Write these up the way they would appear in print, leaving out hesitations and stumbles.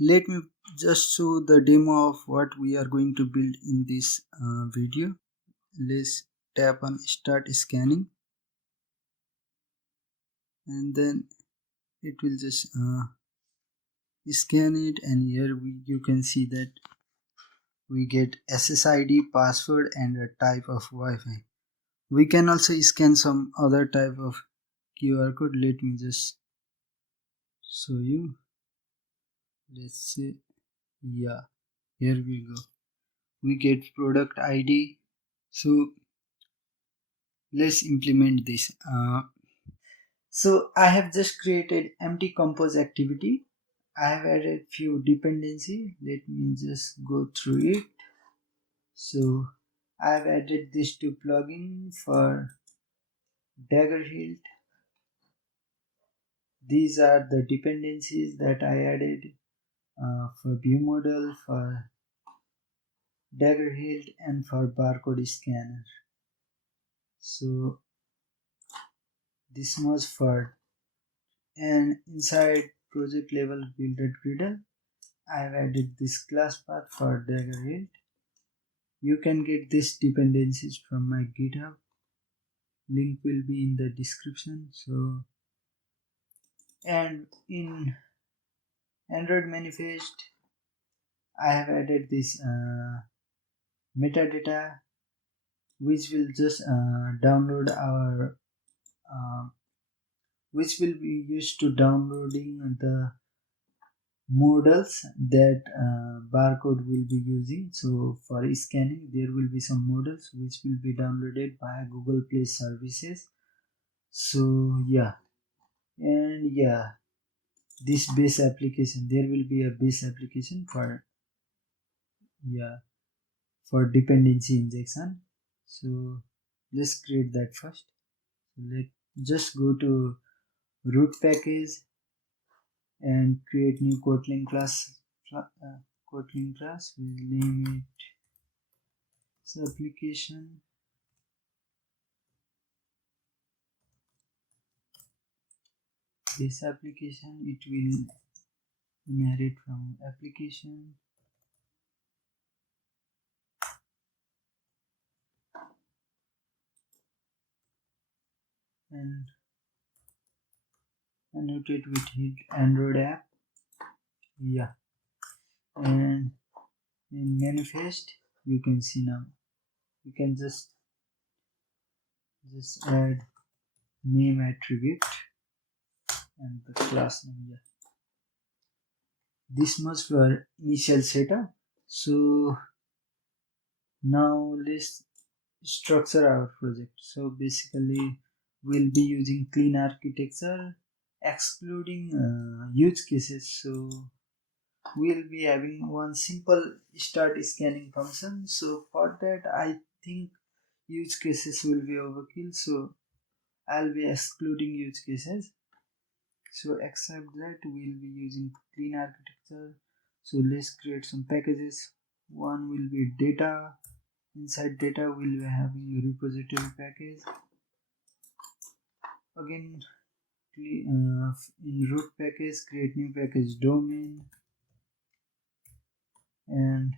let me just show the demo of what we are going to build in this video. Let's tap on start scanning, and then it will just scan it, and here you can see that we get SSID, password, and a type of Wi-Fi. We can also scan some other type of QR code. Let me just show you. Let's say, yeah, here we go. We get product ID. So let's implement this. So I have just created empty compose activity. I have added few dependency. Let me just go through it. So I have added this to plugin for Dagger Hilt. These are the dependencies that I added for Viewmodel, for Dagger Hilt, and for barcode scanner. So this was for, and inside project level builder griddle I have added this class path for Dagger Hilt. You can get these dependencies from my GitHub. Link will be in the description. So, and in Android manifest I have added this metadata, which will just download our which will be used to downloading the models that Barcode will be using. So for scanning there will be some models which will be downloaded by Google Play services. So yeah, and yeah, this base application, there will be a base application for, yeah, for dependency injection. So let's create that first. Let just go to root package and create new Kotlin class. Kotlin class, we'll name it application. This application, it will inherit from application. And annotate with hit Android app. Yeah, and in manifest you can see now you can just add name attribute and the class name. Yeah, this much for initial setup. So now let's structure our project. So basically we'll be using clean architecture excluding use cases. So we'll be having one simple start scanning function. So for that I think use cases will be overkill, so I'll be excluding use cases. So except that we'll be using clean architecture. So let's create some packages. One will be data. Inside data we'll be having a repository package. Again in root package create new package domain, and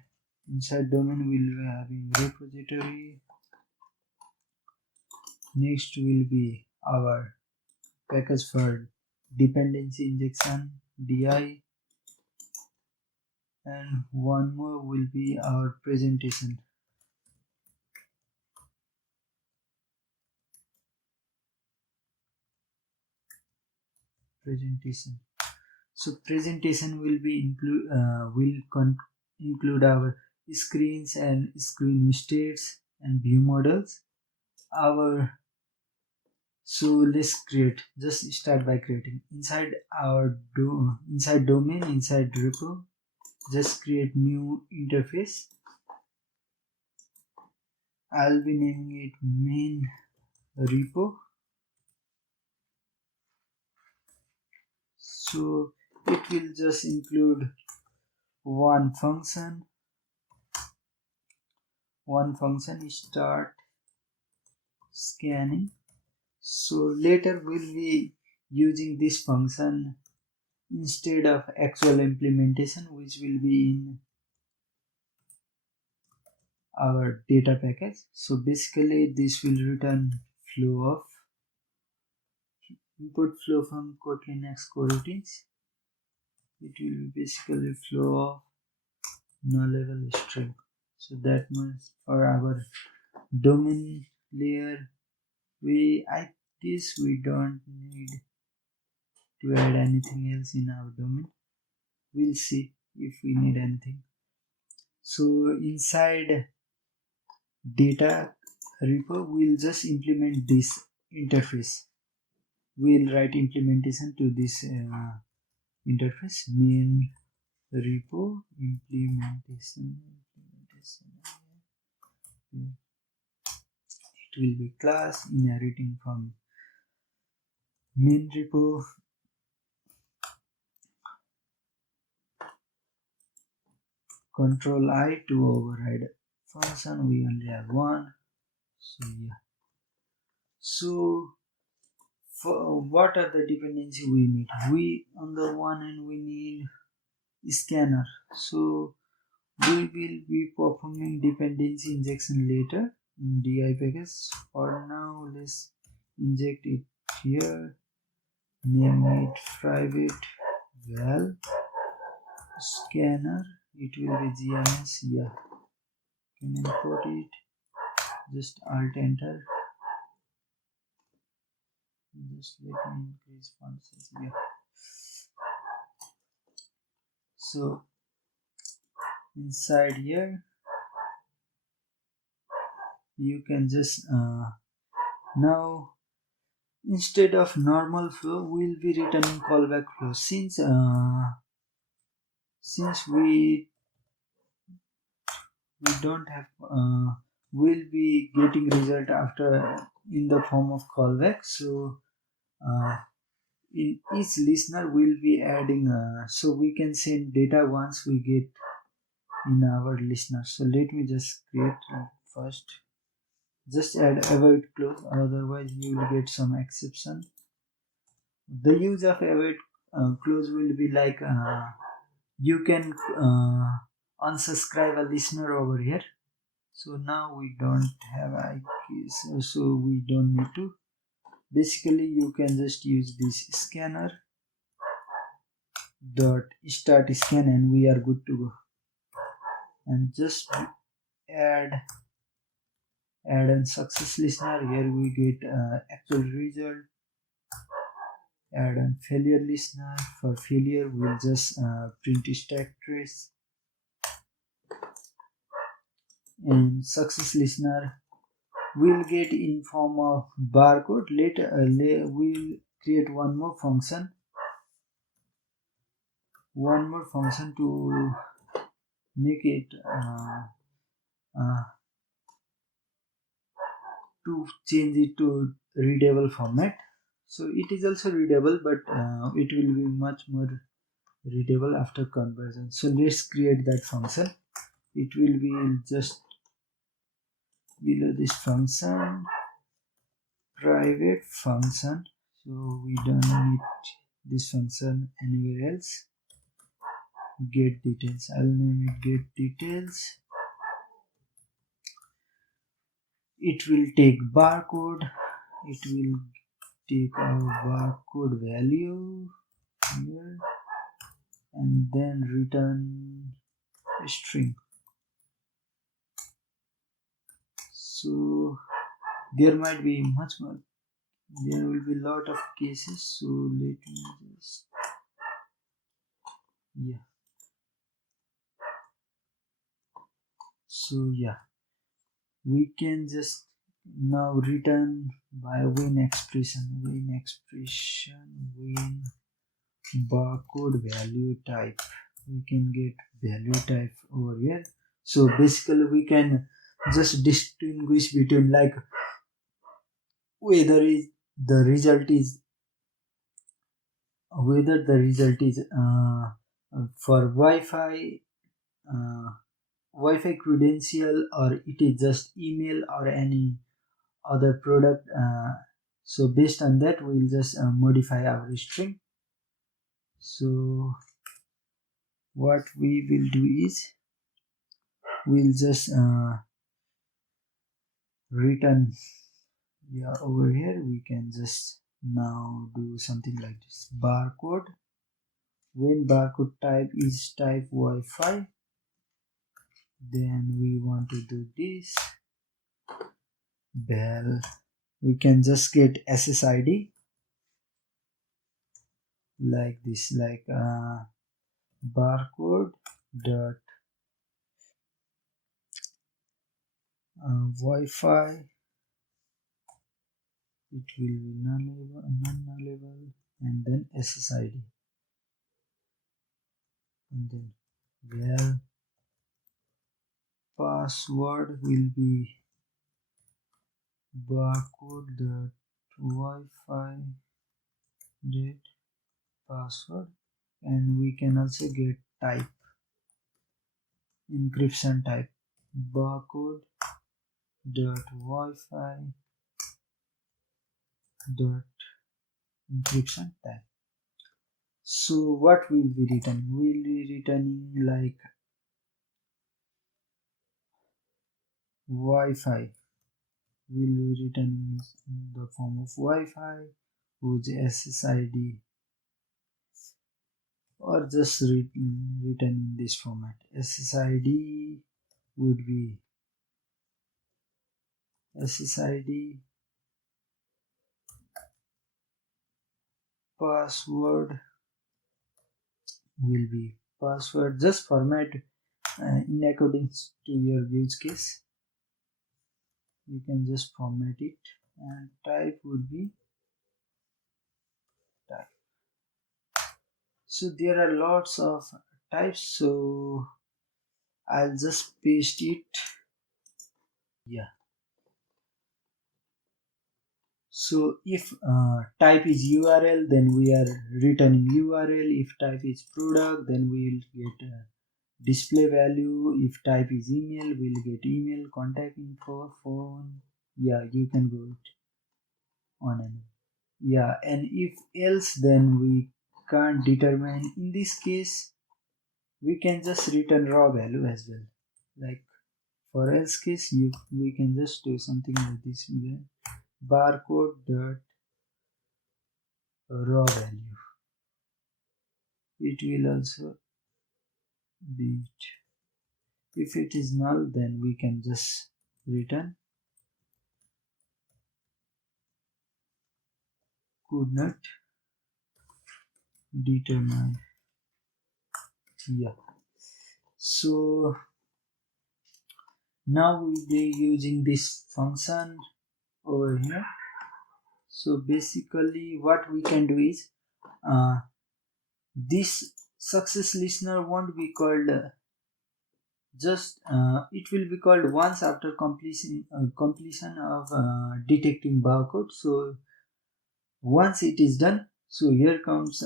inside domain we'll be having repository. Next will be our package for dependency injection di, and one more will be our presentation. So presentation will be include our screens and screen states and view models. So let's create, just start by creating inside our inside domain, inside repo, just create new interface. I'll be naming it main repo. So it will just include one function start scanning. So later we'll be using this function instead of actual implementation, which will be in our data package. So basically this will return flow of input flow from Kotlin X coroutines. It will be basically flow of nullable string. So that means for our domain layer, I guess we don't need to add anything else in our domain. We'll see if we need anything. So inside data repo, we'll just implement this interface. We'll write implementation to this interface, main repo implementation. It will be class inheriting from main repo. Control I to override function. We only have one. So yeah. So for what are the dependency we need? We on the one hand we need scanner. So we will be performing dependency injection later in di package. For now, let's inject it here. Name it private val scanner. It will be GMS. Yeah, can import it. Just alt enter. Just let me increase font size. Yeah. So inside here you can just now instead of normal flow we'll be returning callback flow since we don't have we'll be getting result after in the form of callback. So in each listener we'll be adding so we can send data once we get in our listener. So let me just create first. Just add avoid clause, otherwise you will get some exception. The use of avoid clause will be like you can unsubscribe a listener over here. So now we don't have so we don't need to. Basically you can just use this scanner dot start scan and we are good to go. And just add an success listener. Here we get actual result. Add a failure listener. For failure we'll just print stack trace. And success listener we'll get in form of barcode. Later we'll create one more function to make it to change it to readable format. So it is also readable, but it will be much more readable after conversion. So let's create that function. It will be just below this function, private function. So we don't need this function anywhere else. Get details. I'll name it get details. It will take barcode. It will take our barcode value here and then return a string. So there might be much more. There will be a lot of cases. So let me just So yeah, we can just now return by win expression, win barcode value type. We can get value type over here. So basically we can just distinguish between like whether the result is for Wi-Fi credential or it is just email or any other product. So based on that we'll just modify our string. So what we will do is we'll just return. Yeah, over here we can just now do something like this. Barcode, when barcode type is type Wi-Fi, then we want to do this. Bell, we can just get SSID like this, like barcode dot Wi-Fi. It will be non-nullable, and then SSID, and then where password will be barcode dot Wi-Fi dot password, and we can also get type, encryption type, barcode dot Wi-Fi dot encryption type. So what will be returning? We'll be returning like Wi-Fi. Will be returning in the form of Wi-Fi whose SSID, or just written in this format. SSID would be SSID password will be password. Just format in accordance to your use case. You can just format it, and type would be type. So there are lots of types, so I'll just paste it. Yeah. So if type is URL, then we are returning URL. If type is product, then we will get display value. If type is email, we'll get email, contact info, phone. Yeah, you can go it on and yeah. And if else, then we can't determine. In this case, we can just return raw value as well. Like for else case, we can just do something like this. Barcode dot raw value. It will also be it. If it is null, then we can just return could not determine. Yeah. So now we'll be using this function over here. So basically what we can do is this success listener won't be called it will be called once after completion of detecting barcode. So once it is done, so here comes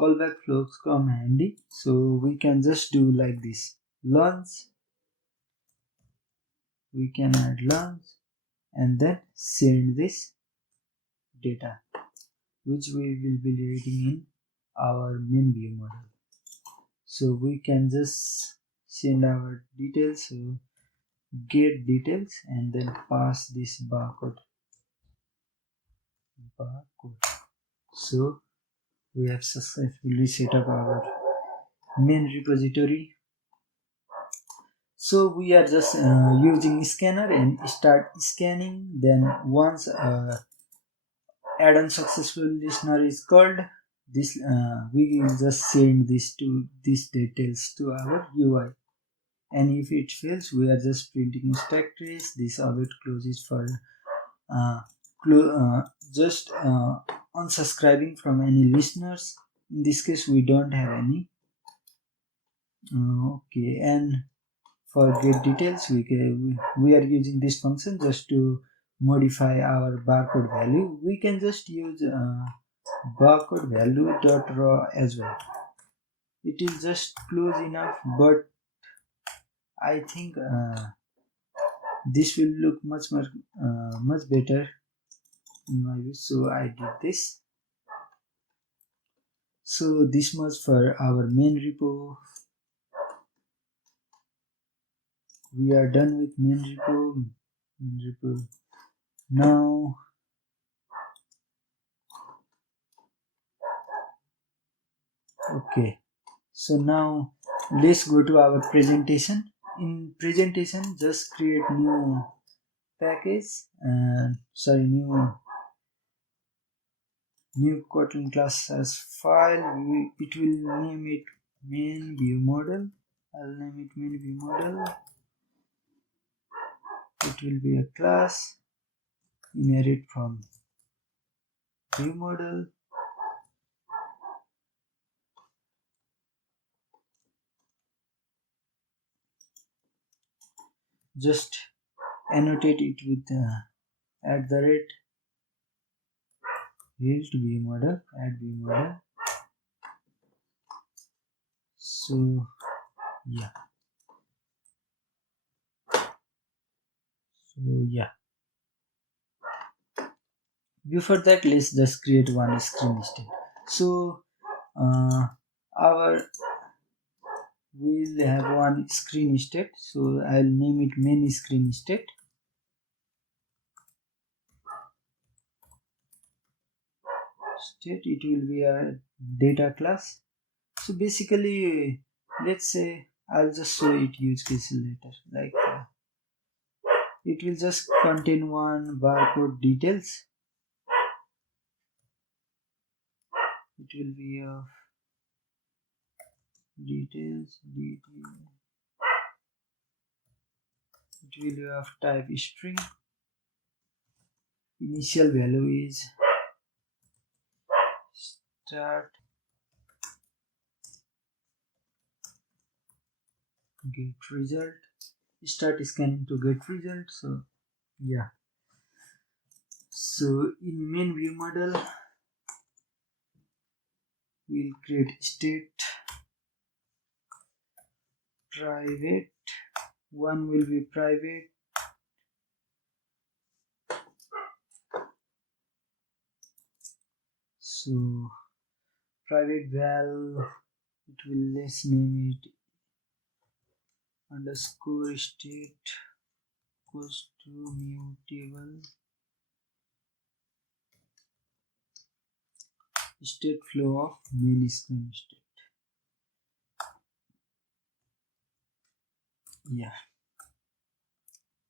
callback flows come handy. So we can just do like this: launch, we can add launch, and then send this data, which we will be reading in our main view model. So we can just send our details, so get details, and then pass this barcode. So we have successfully set up our main repository. So we are just using scanner and start scanning. Then once add-on successful listener is called, this we will just send these details to our UI. And if it fails, we are just printing stack trace. This object closes for just unsubscribing from any listeners. In this case, we don't have any. Okay, and for get details, we are using this function just to modify our barcode value. We can just use barcode value dot raw as well. It is just close enough, but I think this will look much better in my view. So I did this. So this much for our main repo. We are done with main repo. Now okay, so now let's go to our presentation. In presentation, just create new package and new Kotlin class as file. It will name it main view model. I'll name it main view model. It will be a class inherit from view model. Just annotate it with @ build view model, add view model. So yeah, before that let's just create one screen state. So our we'll have one screen state, so I'll name it main screen state. It will be a data class. So basically, let's say I'll just show it use case later. Like it will just contain one barcode details. It will be of details. It will be of type string. Initial value is start get result. Start scanning to get result. So yeah. So in main view model, we'll create state private. One will be private. So private val, it will let's name it underscore state equals to mutable state flow of main screen state. Yeah,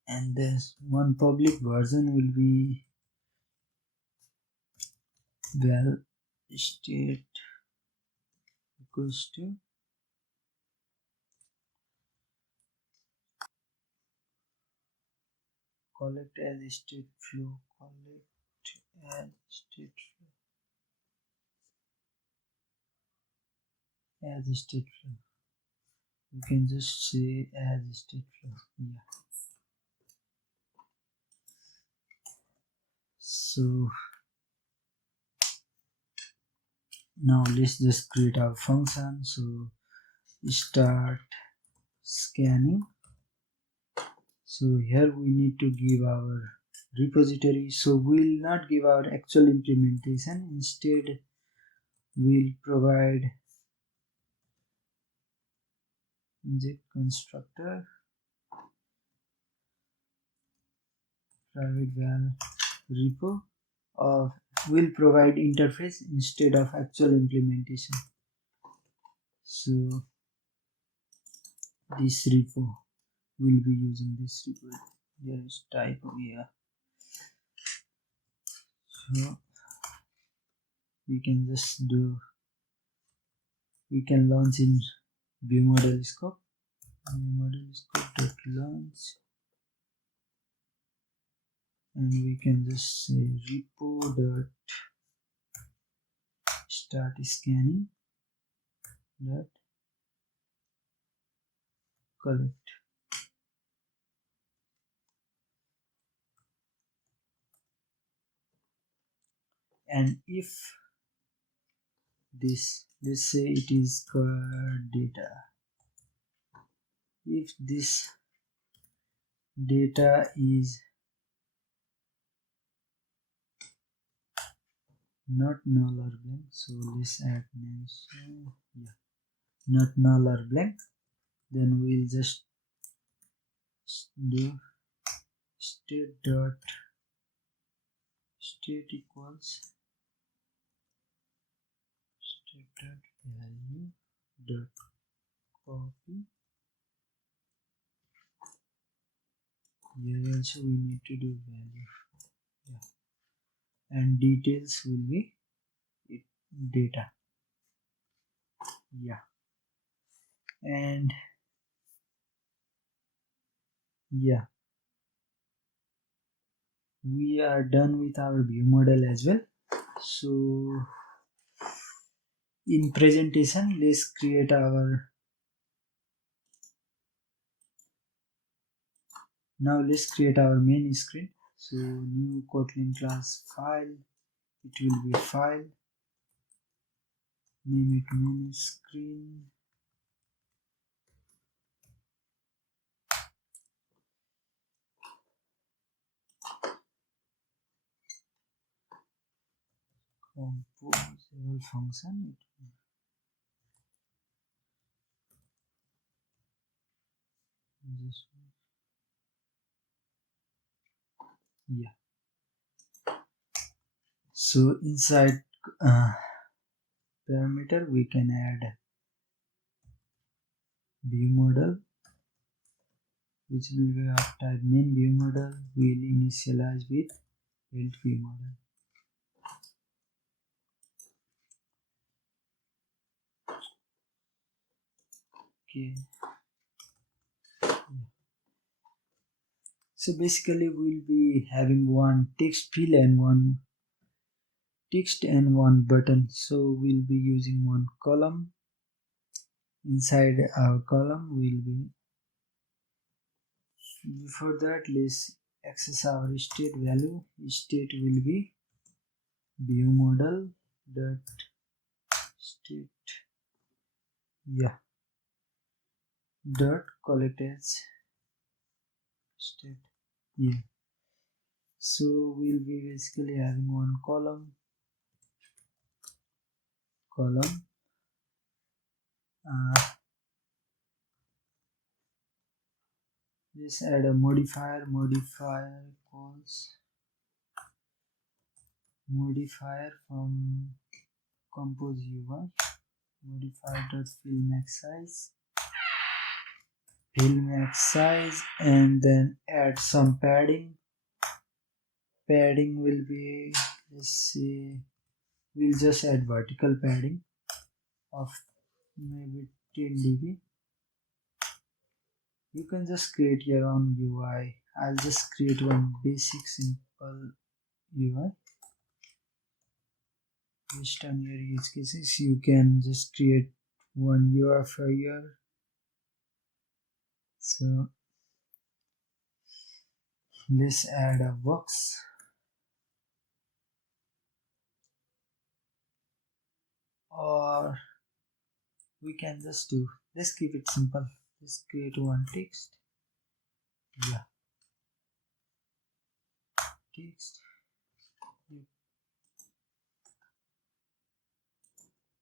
and there's one public version will be val state equals to collect as state flow, collect as state flow, as state flow. You can just say as state flow. Yeah. So now let's just create our function. So start scanning. So here we need to give our repository. So we'll not give our actual implementation. Instead, we'll provide inject constructor private val repo of will provide interface instead of actual implementation. So this repo will be using this repo. There is type here. So we can just do, we can launch in Viewmodel scope. Viewmodel scope.launch, and we can just say repo dot start scanning dot collect. And if this, let's say it is called data, if this data is not null or blank, so let's add names. Yeah, not null or blank. Then we'll just do state equals state dot value dot copy. Here also we need to do value. Yeah, and details will be data. Yeah, and yeah, we are done with our view model as well. So in presentation, let's create our main screen. So new Kotlin class file, it will be file, name it main screen. Composable function. Yeah. So inside parameter we can add view model, which will be of type main view model. Will initialize with build view model. Okay. So basically we'll be having one text field and one text and one button. So we'll be using one column. Inside our column will be, before that let's access our state value. State will be view model dot state, yeah, dot collect as state. Yeah, so we'll be basically having one column let's add a modifier equals modifier from compose UI, modifier dot fill max size, and then add some padding will be, let's see, we'll just add vertical padding of maybe 10 dB. You can just create your own UI. I'll just create one basic simple UI based on your use cases. You can just create one UI for your, so let's add a box. Or we can just do, let's keep it simple. Let's create one text. Yeah, text.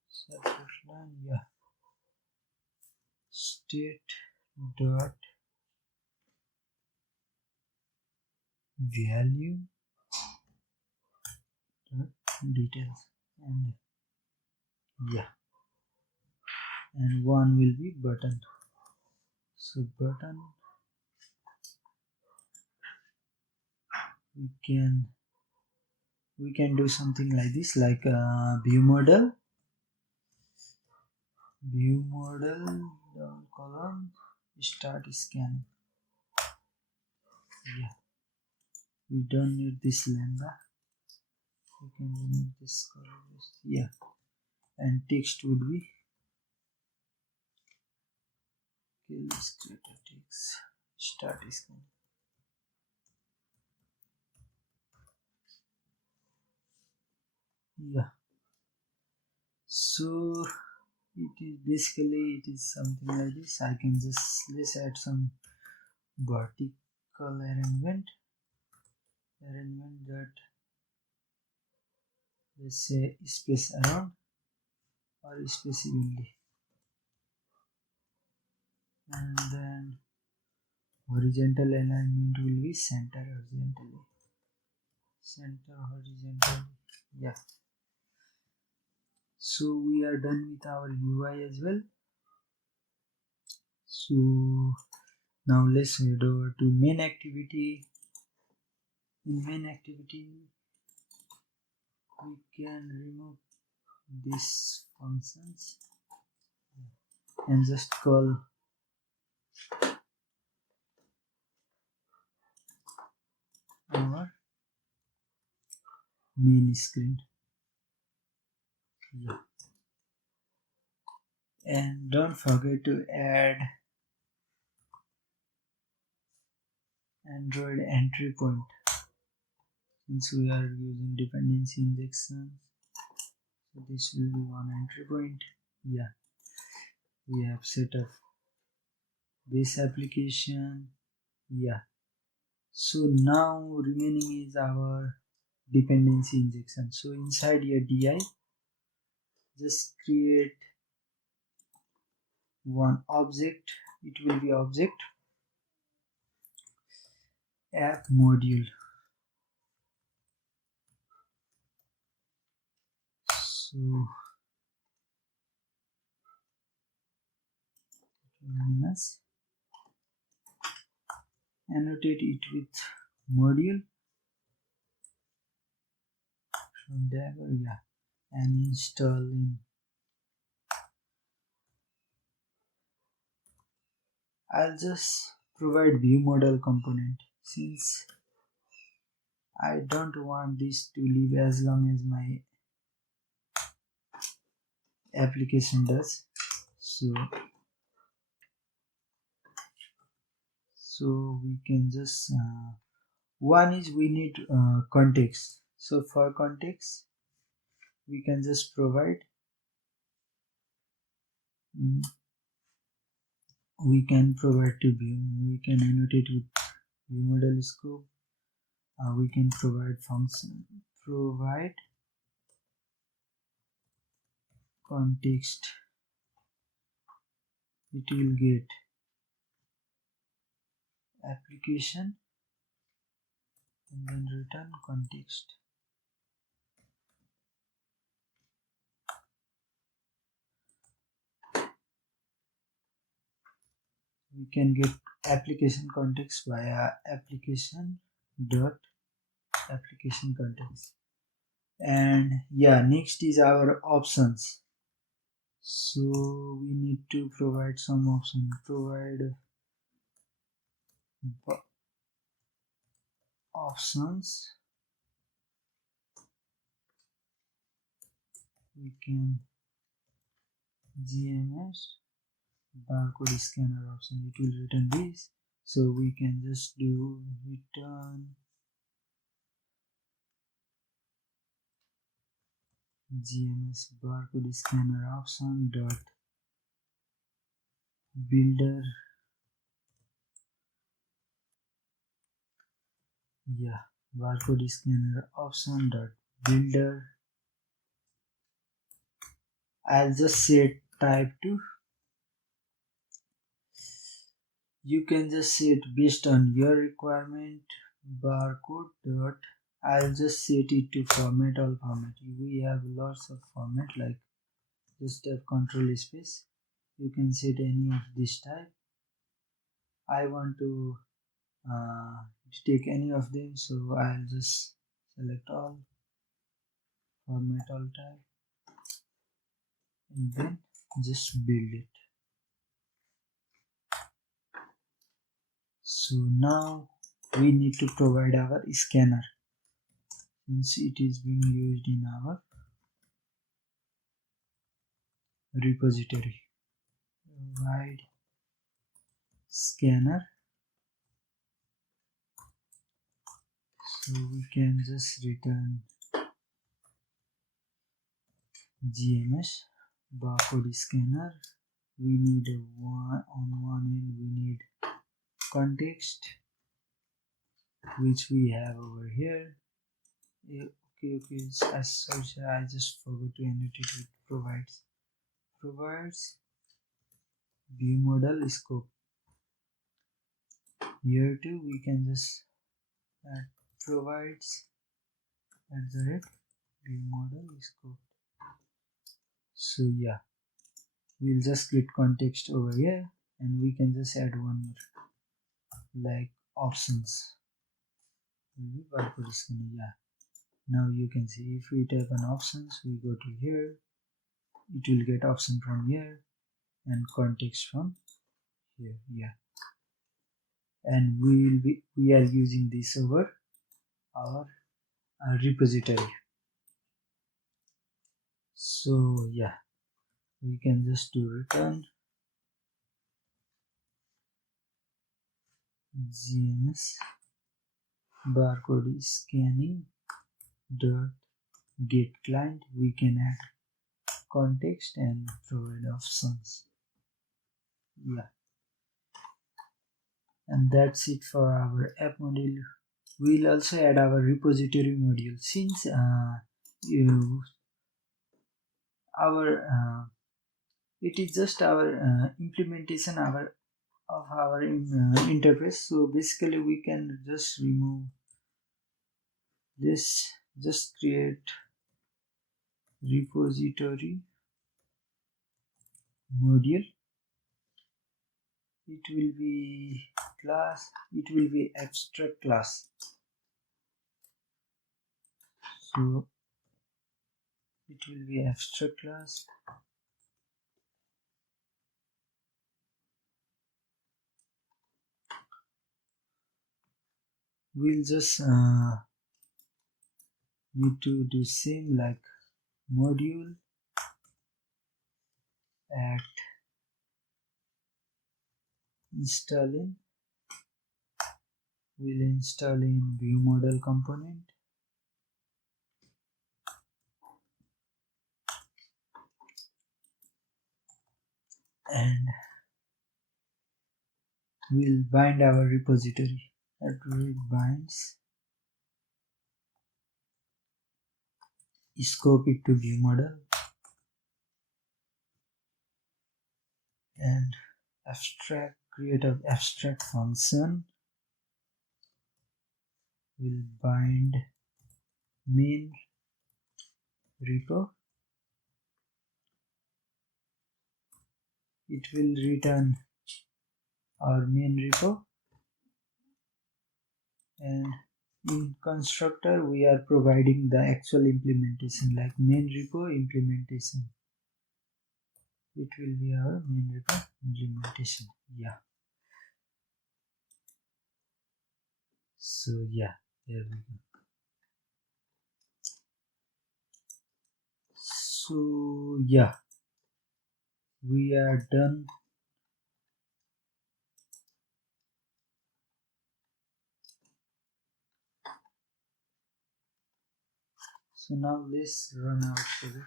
Subject line. Yeah, state dot value dot details, and yeah, and one will be button. So button, we can do something like this, like view model column start scanning. Yeah, we don't need this lambda, we can remove this color. Yeah, and text would be, okay, let's create a text start scanning. Yeah, so it is something like this. I can just, let's add some vertical arrangement that let's say space around or space evenly, and then horizontal alignment will be center horizontally, center horizontally. Yeah, so we are done with our UI as well. So now let's head over to main activity. In main activity we can remove these functions and just call our main screen. Yeah. And don't forget to add Android entry point, since we are using dependency injections, so this will be one entry point. Yeah, we have set up base application. Yeah, so now remaining is our dependency injection. So inside your DI, just create one object. It will be object app module. So minus, annotate it with module from there. Yeah, and install in. I'll just provide Viewmodel component, since I don't want this to live as long as my application does. So we can just one is we need context. So for context we can just provide we can provide to view, we can annotate with Viewmodel scope. We can provide function, provide context. It will get application and then return context. We can get application context via application dot application context. And yeah, next is our options. So we need to provide some option. Provide options. We can GMS barcode scanner option. It will return this. So we can just do return GMS barcode scanner option dot builder. Yeah, barcode scanner option dot builder. I'll just set type to. You can just set based on your requirement. Barcode dot. I'll just set it to format all format. We have lots of format, like just have control space. You can set any of this type. I want to take any of them, so I'll just select all, format all type, and then just build it. So now we need to provide our scanner, since it is being used in our repository. Provide scanner. So we can just return GMS barcode scanner. We need one end, we need context, which we have over here. Okay, okay, as such I just forgot to annotate it. Provides Viewmodel scope. Here too we can just add provides @Viewmodel scope. So yeah, we'll just get context over here, and we can just add one more, like options. Barcode scanning. Yeah, now you can see if we type on options, we go to here, it will get option from here and context from here. Yeah, and we are using this over our repository. So yeah, we can just do return gms barcode scanning dot get client. We can add context and provide options. Yeah, and that's it for our app module. We'll also add our repository module, since our it is just our implementation of our interface. So basically we can just remove this, just create repository module. It will be class, it will be abstract class. So it will be abstract class, we'll just need to do same, like module at installing, we'll install in Viewmodel component, and we'll bind our repository at binds scope it to Viewmodel, and abstract, create an abstract function, will bind main repo. It will return our main repo, and in constructor we are providing the actual implementation, like main repo implementation. It will be our main repo implementation. Yeah, so yeah, there we go. So yeah, we are done. So now let's run our project.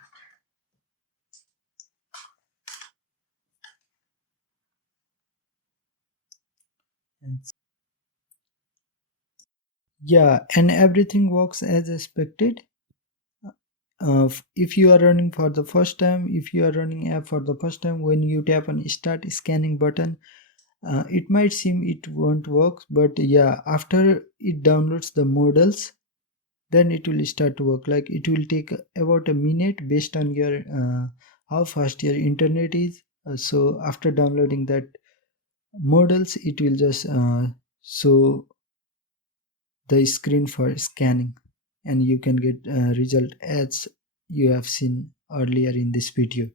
And yeah, and everything works as expected. If you are running for the first time, if you are running app for the first time, when you tap on start scanning button, it might seem it won't work, but yeah, after it downloads the models, then it will start to work. Like it will take about a minute based on your how fast your internet is. So after downloading that models, it will just show the screen for scanning, and you can get result as you have seen earlier in this video.